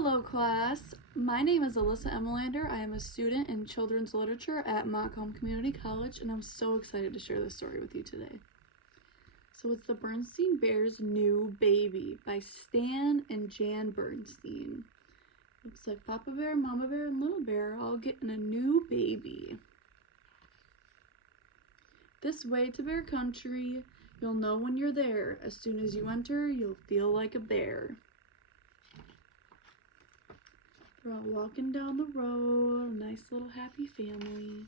Hello class, my name is Alissa Emelander. I am a student in children's literature at Montcalm Community College, and I'm so excited to share this story with you today. So it's the Berenstain Bear's New Baby by Stan and Jan Berenstain. Looks like Papa Bear, Mama Bear, and Little Bear are all getting a new baby. This way to Bear Country, you'll know when you're there. As soon as you enter, you'll feel like a bear. We're all walking down the road, a nice little happy family.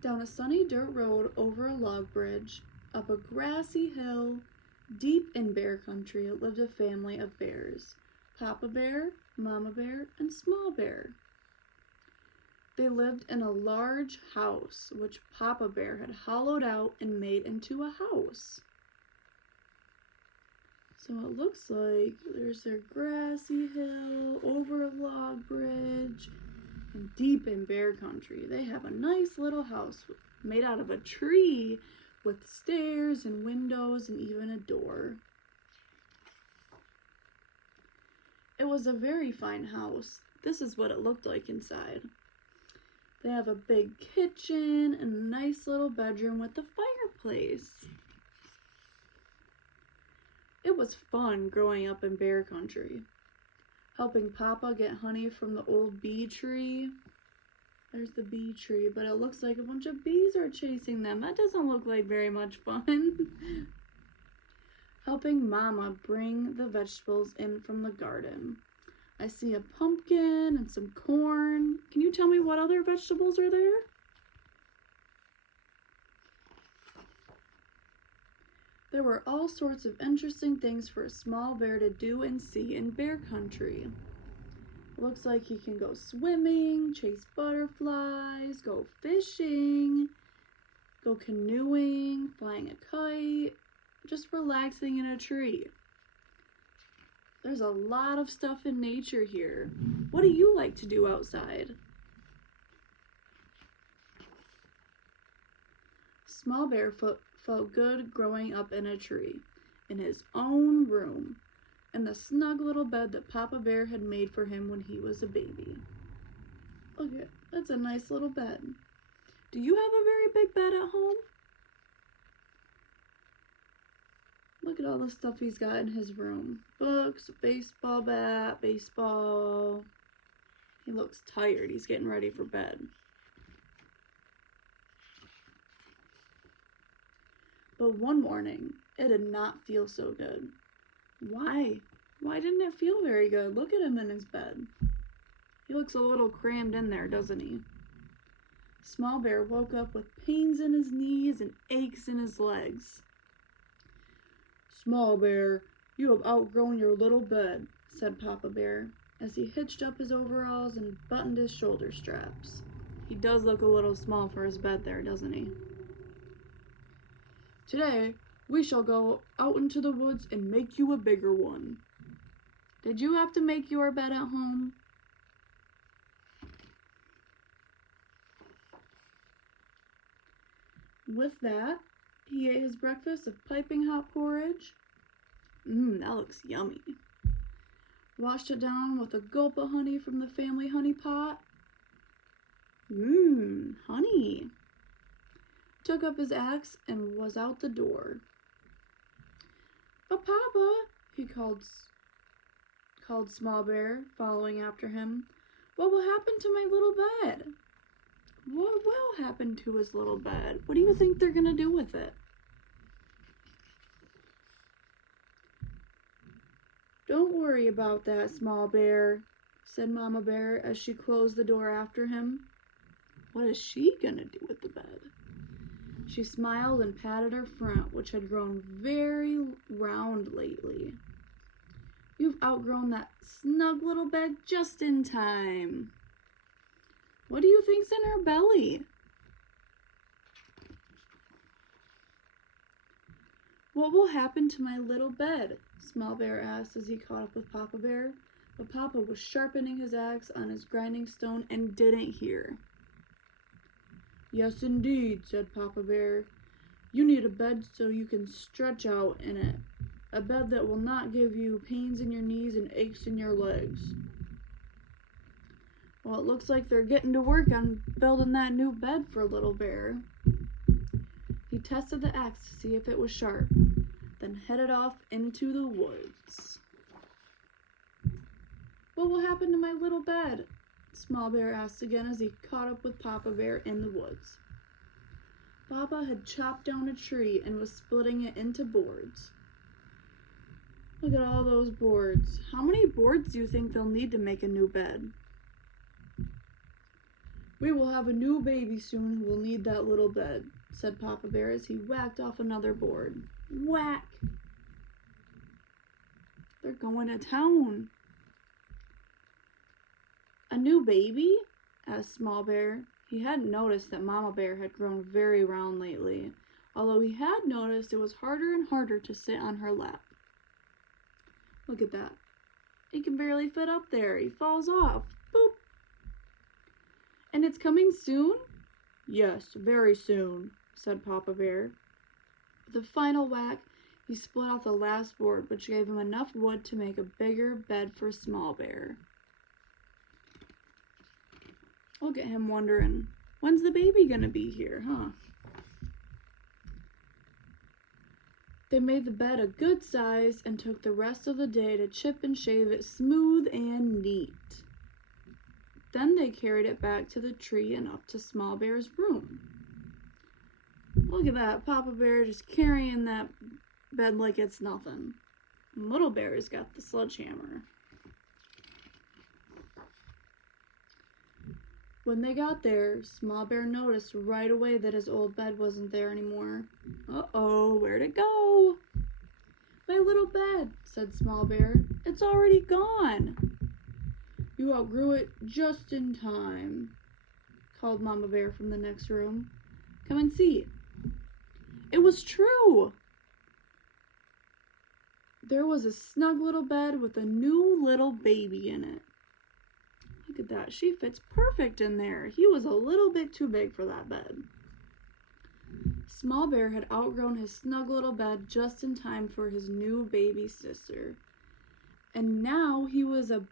Down a sunny dirt road, over a log bridge, up a grassy hill, deep in Bear Country, lived a family of bears. Papa Bear, Mama Bear, and Small Bear. They lived in a large house, which Papa Bear had hollowed out and made into a house. So it looks like there's their grassy hill, over a log bridge, and deep in Bear Country. They have a nice little house made out of a tree with stairs and windows and even a door. It was a very fine house. This is what it looked like inside. They have a big kitchen and a nice little bedroom with a fireplace. It was fun growing up in Bear Country, helping Papa get honey from the old bee tree. There's the bee tree, but it looks like a bunch of bees are chasing them. That doesn't look like very much fun. Helping Mama bring the vegetables in from the garden. I see a pumpkin and some corn. Can you tell me what other vegetables are there? There were all sorts of interesting things for a small bear to do and see in Bear Country. It looks like he can go swimming, chase butterflies, go fishing, go canoeing, flying a kite, just relaxing in a tree. There's a lot of stuff in nature here. What do you like to do outside? Small Bear felt good growing up in a tree, in his own room, in the snug little bed that Papa Bear had made for him when he was a baby. Look at, that's a nice little bed. Do you have a very big bed at home? Look at all the stuff he's got in his room. Books, baseball bat, baseball. He looks tired. He's getting ready for bed. But one morning, it did not feel so good. Why? Why didn't it feel very good? Look at him in his bed. He looks a little crammed in there, doesn't he? Small Bear woke up with pains in his knees and aches in his legs. Small Bear, you have outgrown your little bed, said Papa Bear, as he hitched up his overalls and buttoned his shoulder straps. He does look a little small for his bed there, doesn't he? Today, we shall go out into the woods and make you a bigger one. Did you have to make your bed at home? With that, he ate his breakfast of piping hot porridge. That looks yummy. Washed it down with a gulp of honey from the family honey pot. Honey. Took up his axe and was out the door. But Papa, he called Small Bear, following after him. What will happen to my little bed? What will happen to his little bed? What do you think they're gonna do with it? Don't worry about that, Small Bear, said Mama Bear as she closed the door after him. What is she gonna do with the bed? She smiled and patted her front, which had grown very round lately. You've outgrown that snug little bed just in time. What do you think's in her belly? What will happen to my little bed? Small Bear asked as he caught up with Papa Bear, but Papa was sharpening his axe on his grinding stone and didn't hear. Yes, indeed, said Papa Bear. You need a bed so you can stretch out in it. A bed that will not give you pains in your knees and aches in your legs. Well, it looks like they're getting to work on building that new bed for Little Bear. He tested the axe to see if it was sharp, then headed off into the woods. What will happen to my little bed? Small Bear asked again as he caught up with Papa Bear in the woods. Papa had chopped down a tree and was splitting it into boards. Look at all those boards. How many boards do you think they'll need to make a new bed? We will have a new baby soon who will need that little bed, said Papa Bear as he whacked off another board. Whack! They're going to town. A new baby? Asked Small Bear. He hadn't noticed that Mama Bear had grown very round lately, although he had noticed it was harder and harder to sit on her lap. Look at that. He can barely fit up there. He falls off. Boop. And it's coming soon? Yes, very soon, said Papa Bear. With a final whack, he split off the last board, which gave him enough wood to make a bigger bed for Small Bear. Look at him wondering, when's the baby gonna be here, huh? They made the bed a good size and took the rest of the day to chip and shave it smooth and neat. Then they carried it back to the tree and up to Small Bear's room. Look at that, Papa Bear just carrying that bed like it's nothing. And Little Bear's got the sledgehammer. When they got there, Small Bear noticed right away that his old bed wasn't there anymore. Uh-oh, where'd it go? My little bed, said Small Bear. It's already gone. You outgrew it just in time, called Mama Bear from the next room. Come and see. It was true. There was a snug little bed with a new little baby in it. Look at that. She fits perfect in there. He was a little bit too big for that bed. Small Bear had outgrown his snug little bed just in time for his new baby sister. And now he was a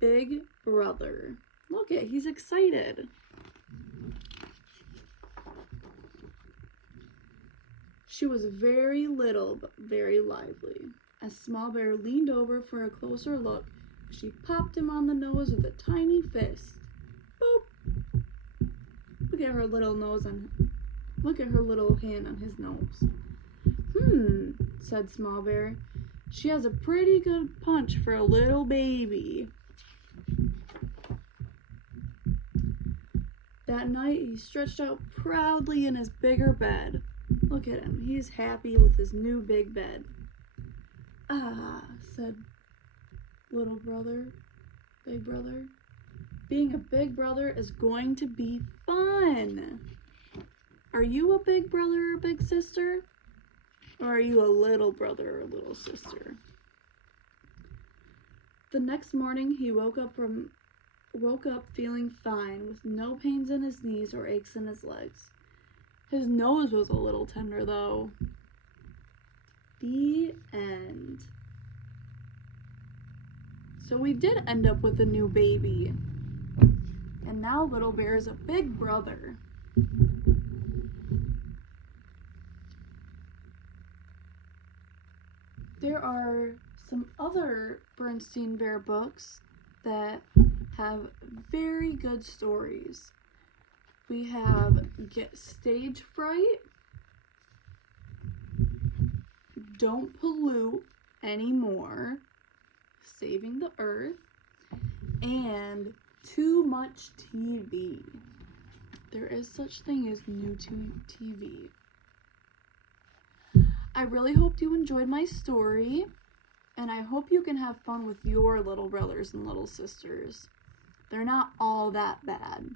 big brother. Look at, he's excited. She was very little but very lively. As Small Bear leaned over for a closer look, she popped him on the nose with a tiny fist. Boop! Look at her little nose look at her little hand on his nose. Said Small Bear. She has a pretty good punch for a little baby. That night, he stretched out proudly in his bigger bed. Look at him. He's happy with his new big bed. Ah, said little brother, big brother. Being a big brother is going to be fun. Are you a big brother or big sister? Or are you a little brother or little sister? The next morning, he woke up feeling fine, with no pains in his knees or aches in his legs. His nose was a little tender, though. The end. So we did end up with a new baby. And now Little Bear is a big brother. There are some other Berenstain Bear books that have very good stories. We have Get Stage Fright, Don't Pollute Anymore, Saving the Earth, and Too Much TV. There is such thing as new TV. I really hope you enjoyed my story, and I hope you can have fun with your little brothers and little sisters. They're not all that bad.